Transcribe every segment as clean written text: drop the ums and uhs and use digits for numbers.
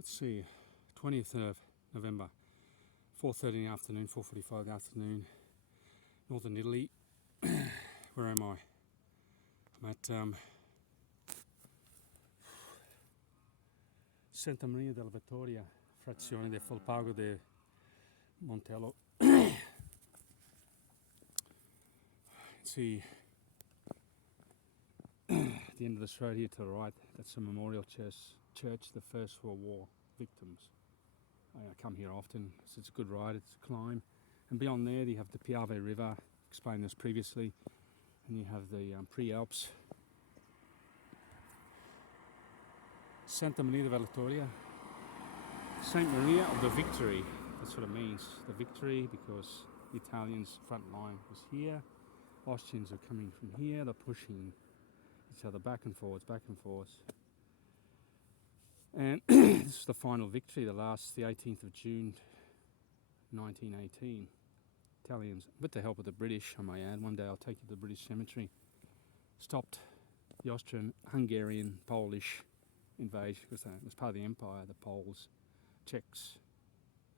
let's see, 20th of November, 4:30 in the afternoon, 4:45 in the afternoon, northern Italy. Where am I? I'm at Santa Maria della Vittoria, frazione del Falpago de Montello. See, at the end of this road here to the right, that's a memorial church, the First World War victims. I come here often, so it's a good ride, it's a climb. And beyond there, you have the Piave River, explained this previously, and you have the Pre-Alps. Santa Maria della Vittoria, Saint Maria of the Victory, that's what it means, the victory, because the Italians' front line was here, Austrians are coming from here, they're pushing each other back and forwards, and this is the final victory, the 18th of June 1918. Italians, with the help of the British, I may add, one day I'll take you to the British cemetery, stopped the Austrian, Hungarian, Polish invasion, because it was part of the empire, the Poles, Czechs,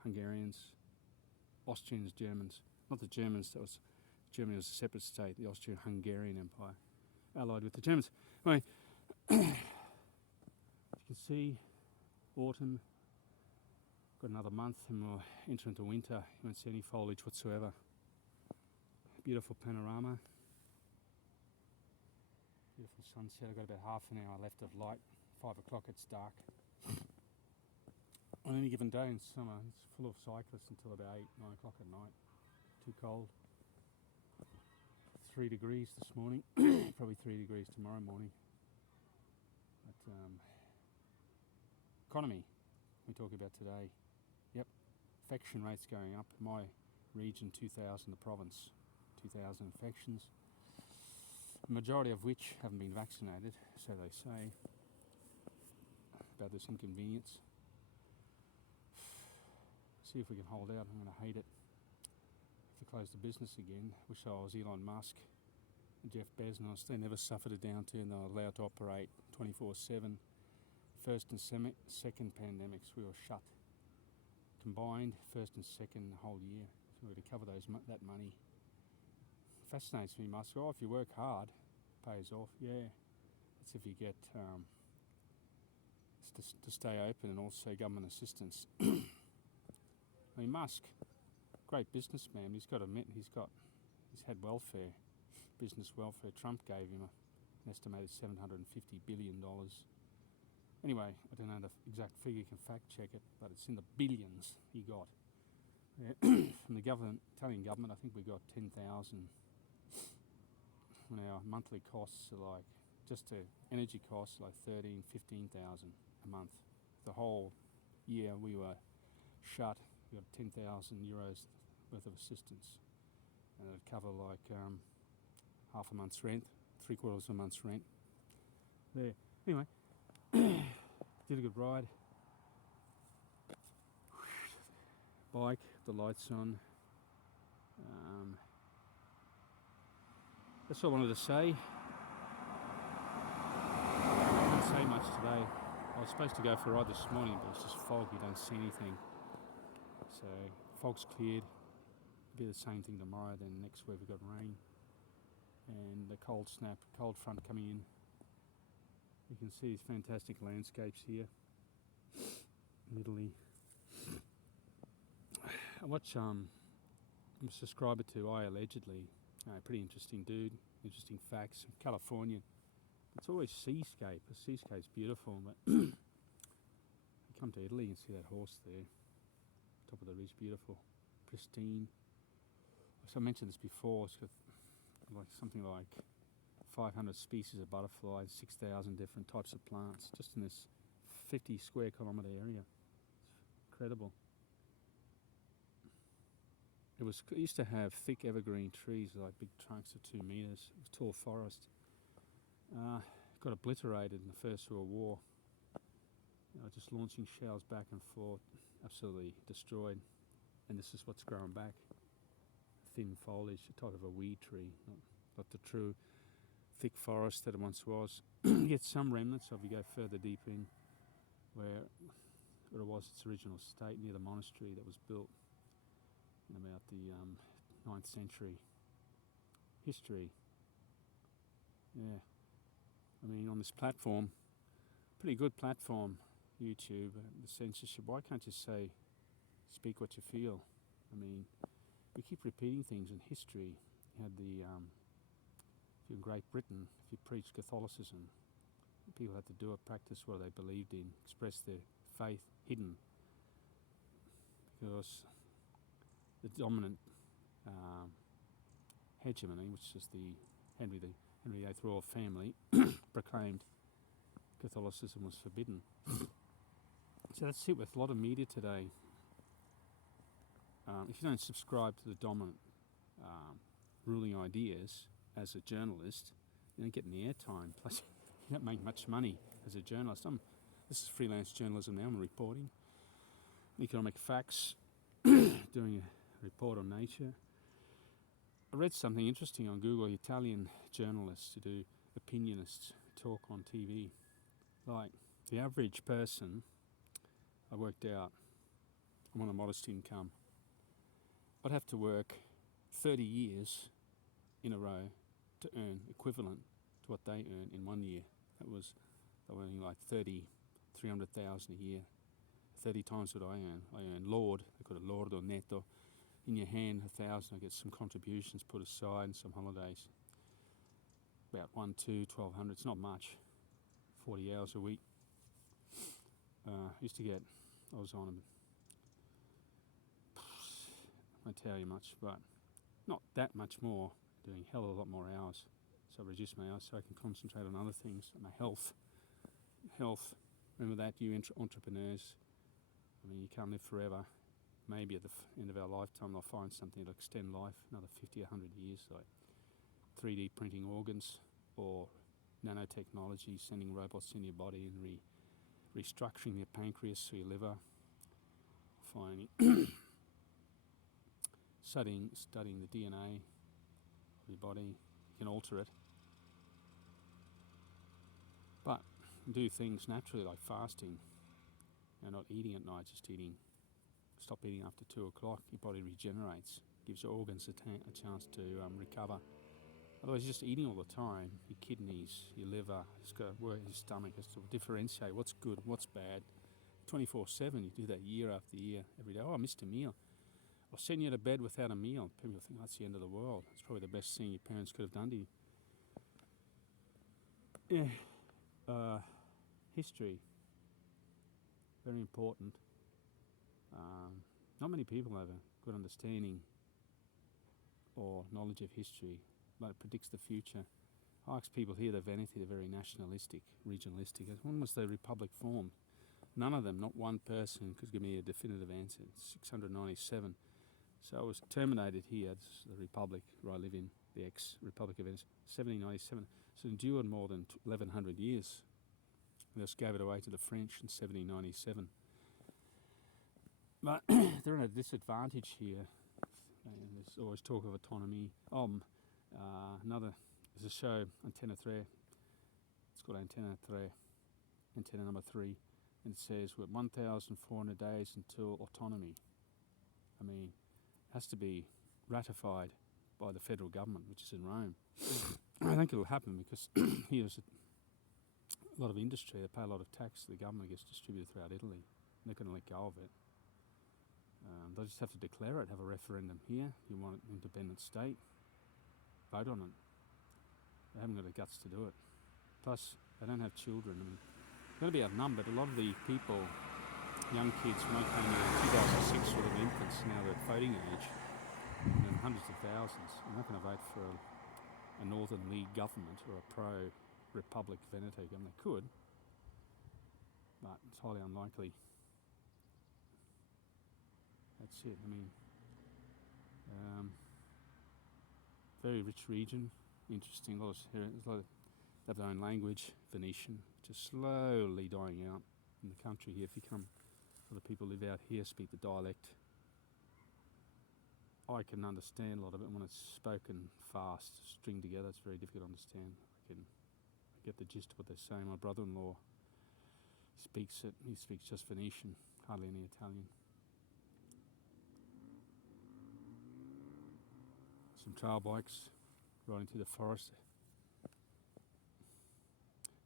Hungarians, Austrians, Germans, not the Germans, Germany was a separate state, the Austrian-Hungarian Empire, allied with the Germans. Anyway, you can see autumn, got another month and we'll enter into winter. You won't see any foliage whatsoever. Beautiful panorama, beautiful sunset. I've got about half an hour left of light, 5 o'clock it's dark. On any given day in summer, it's full of cyclists until about 8, 9 o'clock at night. Too cold. 3 degrees this morning, probably 3 degrees tomorrow morning. But economy we talk about today. Yep, infection rates going up. My region 2,000, the province 2,000 infections. The majority of which haven't been vaccinated, so they say. About this inconvenience. See if we can hold out. I'm going to hate it. To close the business again. Wish I was Elon Musk and Jeff Bezos. They never suffered a downturn. They were allowed to operate 24/7. First and second pandemics, we were shut. Combined, first and second whole year. So we had to cover that money. Fascinates me, Musk. Oh, if you work hard, it pays off. Yeah, that's if you get to stay open and also government assistance. I mean, Musk, great businessman. He's got to admit he's had welfare, business welfare. Trump gave him an estimated $750 billion. Anyway, I don't know the exact figure. You can fact check it, but it's in the billions he got. Yeah. From the Italian government, I think we got 10,000. When our monthly costs are like, just the energy costs like 13, 15,000 a month. The whole year we were shut. We got 10,000 euros worth of assistance, and it'd cover like half a month's rent, 3/4 of a month's rent. There. Anyway, did a good ride. Bike, the lights on. That's all I wanted to say. I didn't say much today. I was supposed to go for a ride this morning, but it's just fog. You don't see anything. So fog's cleared. It'll be the same thing tomorrow. Then next week we've got rain and the cold front coming in. You can see these fantastic landscapes here in Italy. I watch I'm a subscriber to I Allegedly. Pretty interesting dude. Interesting facts. California. It's always seascape. The seascape's beautiful, but you come to Italy and see that horse there. Top of the ridge, beautiful, pristine. So I mentioned this before. It's got like something like 500 species of butterflies, 6,000 different types of plants, just in this 50 square kilometre area. It's incredible. It used to have thick evergreen trees, like big trunks of 2 meters. It was tall forest. Got obliterated in the First World War. Just launching shells back and forth, absolutely destroyed. And this is what's growing back. Thin foliage, a type of a weed tree, not the true thick forest that it once was. You get some remnants if you go further deep in, where where it was its original state, near the monastery that was built in about the 9th century. History. Yeah. I mean, on this platform, pretty good platform, YouTube, the censorship. Why can't you say, speak what you feel? I mean, we keep repeating things in history. You had the, if you're in Great Britain, if you preached Catholicism, people had to do it, practice what they believed in, express their faith hidden, because the dominant hegemony, which is the Henry VIII royal family, proclaimed Catholicism was forbidden. So that's it with a lot of media today. If you don't subscribe to the dominant ruling ideas as a journalist, you don't get any airtime. Plus, you don't make much money as a journalist. This is freelance journalism now. I'm reporting economic facts, doing a report on nature. I read something interesting on Google. Italian journalists who do opinionists talk on TV. Like the average person, I worked out, I'm on a modest income. I'd have to work 30 years in a row to earn equivalent to what they earn in 1 year. They were earning like 300,000 a year. 30 times what I earn. I earn Lord, they call it Lord or Netto. In your hand, 1,000, I get some contributions put aside and some holidays. About 1,200, it's not much. 40 hours a week. Used to get, I was on, I won't tell you much, but not that much more, doing a hell of a lot more hours. So I reduced my hours so I can concentrate on other things, my health. Health, remember that, you entrepreneurs. I mean, you can't live forever. Maybe at the end of our lifetime they'll find something that'll extend life another 50, 100 years, like 3D printing organs or nanotechnology, sending robots in your body and restructuring your pancreas or your liver, finding studying the DNA of your body. You can alter it, but do things naturally like fasting, not eating at night, just eating. Stop eating after 2 o'clock. Your body regenerates, gives your organs a chance to recover. Otherwise, you're just eating all the time. Your kidneys, your liver, it's got to work. Your stomach has to differentiate what's good, what's bad. 24/7, you do that year after year, every day. Oh, I missed a meal. I'll send you to bed without a meal. People think that's the end of the world. It's probably the best thing your parents could have done to you. Yeah. History. Very important. Not many people have a good understanding or knowledge of history, but it predicts the future. I ask people here, they're vanity, they're very nationalistic, regionalistic. When was the Republic formed? None of them, not one person, could give me a definitive answer. 697. So I was terminated here, this is the Republic where I live in, the ex-Republic of Venice, 1797. So it endured more than 1,100 years. They just gave it away to the French in 1797. But they're at a disadvantage here. There's always talk of autonomy. There's a show, Antena 3. It's called Antena 3, antenna number 3. And it says we're 1,400 days until autonomy. I mean, it has to be ratified by the federal government, which is in Rome. I think it'll happen because here's a lot of industry. They pay a lot of tax. The government gets distributed throughout Italy. They're going to let go of it. They'll just have to declare it, have a referendum here. You want an independent state, vote on it. They haven't got the guts to do it. Plus, they don't have children. I mean, they're going to be outnumbered. A lot of the people, young kids, when I came in 2006 were infants, now they're at voting age, and hundreds of thousands. I'm not going to vote for a Northern League government or a pro-Republic Veneto government. They could, but it's highly unlikely. That's it. I mean, very rich region, interesting. They have their own language, Venetian, which is slowly dying out in the country here. If you come, other people live out here, speak the dialect. I can understand a lot of it when it's spoken fast, stringed together. It's very difficult to understand. I get the gist of what they're saying. My brother-in-law speaks it. He speaks just Venetian. hardly any Italian. Some trail bikes riding through the forest.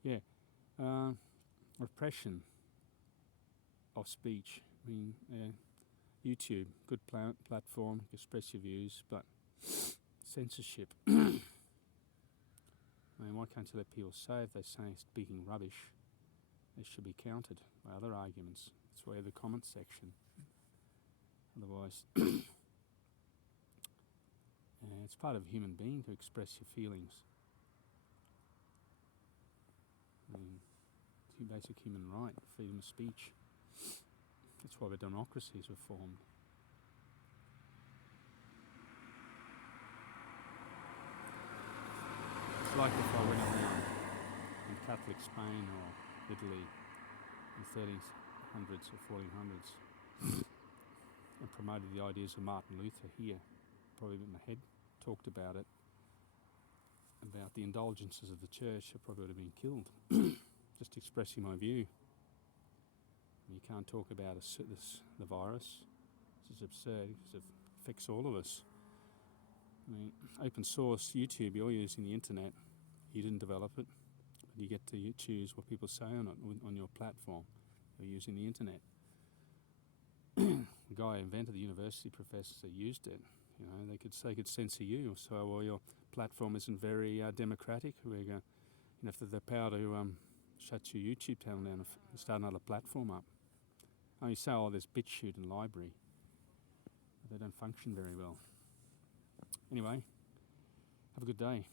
Yeah, repression of speech. I mean, YouTube, good platform, express your views, but censorship. I mean, why can't you let people say if they say speaking rubbish? They should be countered by other arguments. That's why the comment section. Otherwise, it's part of a human being to express your feelings. I mean, it's a basic human right, freedom of speech. That's why the democracies were formed. It's like if I went around in Catholic Spain or Italy in the 1300s or 1400s and promoted the ideas of Martin Luther here, probably in my head, talked about it, about the indulgences of the church, I probably would have been killed. Just expressing my view. You can't talk about the virus. This is absurd because it affects all of us. I mean, open source YouTube, you're using the internet. You didn't develop it, but you get to choose what people say on it on your platform. You're using the internet. The guy who invented the university professors that used it. You know, they could censor you. So, well, your platform isn't very democratic. We're going, if the power to shut your YouTube channel down and start another platform up. Oh, you say, oh, there's BitChute and LBRY. But they don't function very well. Anyway, have a good day.